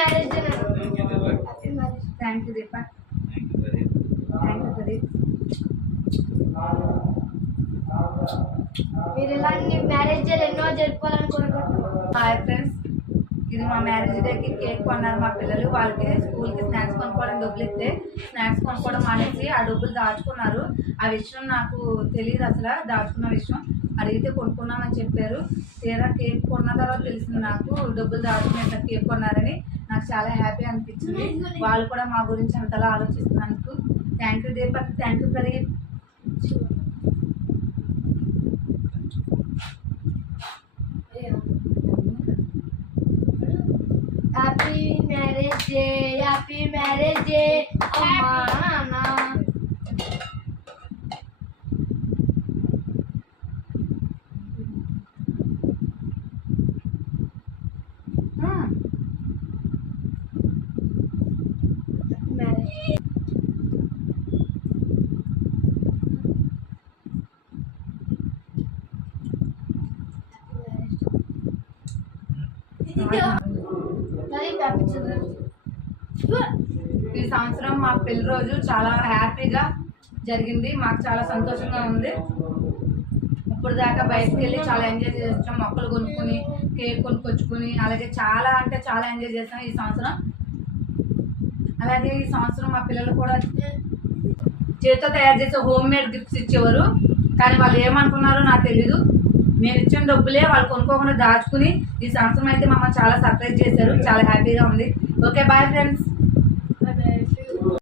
Marriage day. Thank you Deepa. Thank you Pradeep. మీరు ఇలాంటి marriage డేలు ఎన్నో జరుపుకోవాలని కోరుకుంటున్నాం. హాయ్ ఫ్రెండ్స్, ఇది మా మ్యారేజ్ డేకి కేక్ కొన్నారు మా పిల్లలు. వాళ్ళకి స్కూల్కి స్నాక్స్ కొనుక్కోవడం డబ్బులు ఇస్తే స్నాక్స్ కొనుక్కోవడం మానేసి ఆ డబ్బులు దాచుకున్నారు. ఆ విషయం నాకు తెలియదు, అసలు దాచుకున్న విషయం. అడిగితే కొనుక్కున్నామని చెప్పారు. తీరా కేక్ కొన్న తర్వాత తెలిసింది నాకు డబ్బులు దాచుకునే కేక్ కొన్నారని. నాకు చాలా హ్యాపీ అనిపించింది. వాళ్ళు కూడా మా గురించి అంతలా ఆలోచిస్తున్నందుకు thank you Deepak, thank you Pradeep. Happy marriage day, happy marriage day అమ్మా నాన్న. ఈ సంవత్సరం మా పెళ్లి రోజు చాలా హ్యాపీగా జరిగింది. మాకు చాలా సంతోషంగా ఉంది. ఇప్పుడు దాకా బయటకు వెళ్ళి చాలా ఎంజాయ్ చేసాం. మొక్కలు కొనుక్కొని, కేక్ కొనుక్కొచ్చుకొని, అలాగే చాలా అంటే చాలా ఎంజాయ్ చేసాం ఈ సంవత్సరం. అలాగే ఈ సంవత్సరం మా పిల్లలు కూడా చేతితో తయారు చేసే హోమ్ మేడ్ గిఫ్ట్స్ ఇచ్చేవారు. కానీ వాళ్ళు ఏమనుకున్నారో నాకు తెలీదు. నేను ఇచ్చిన డబ్బులే వాళ్ళు కొనుక్కోకుండా దాచుకుని ఈ సంవత్సరం అయితే మమ్మల్ని చాలా సర్ప్రైజ్ చేశారు. చాలా హ్యాపీగా ఉంది. Okay, bye friends.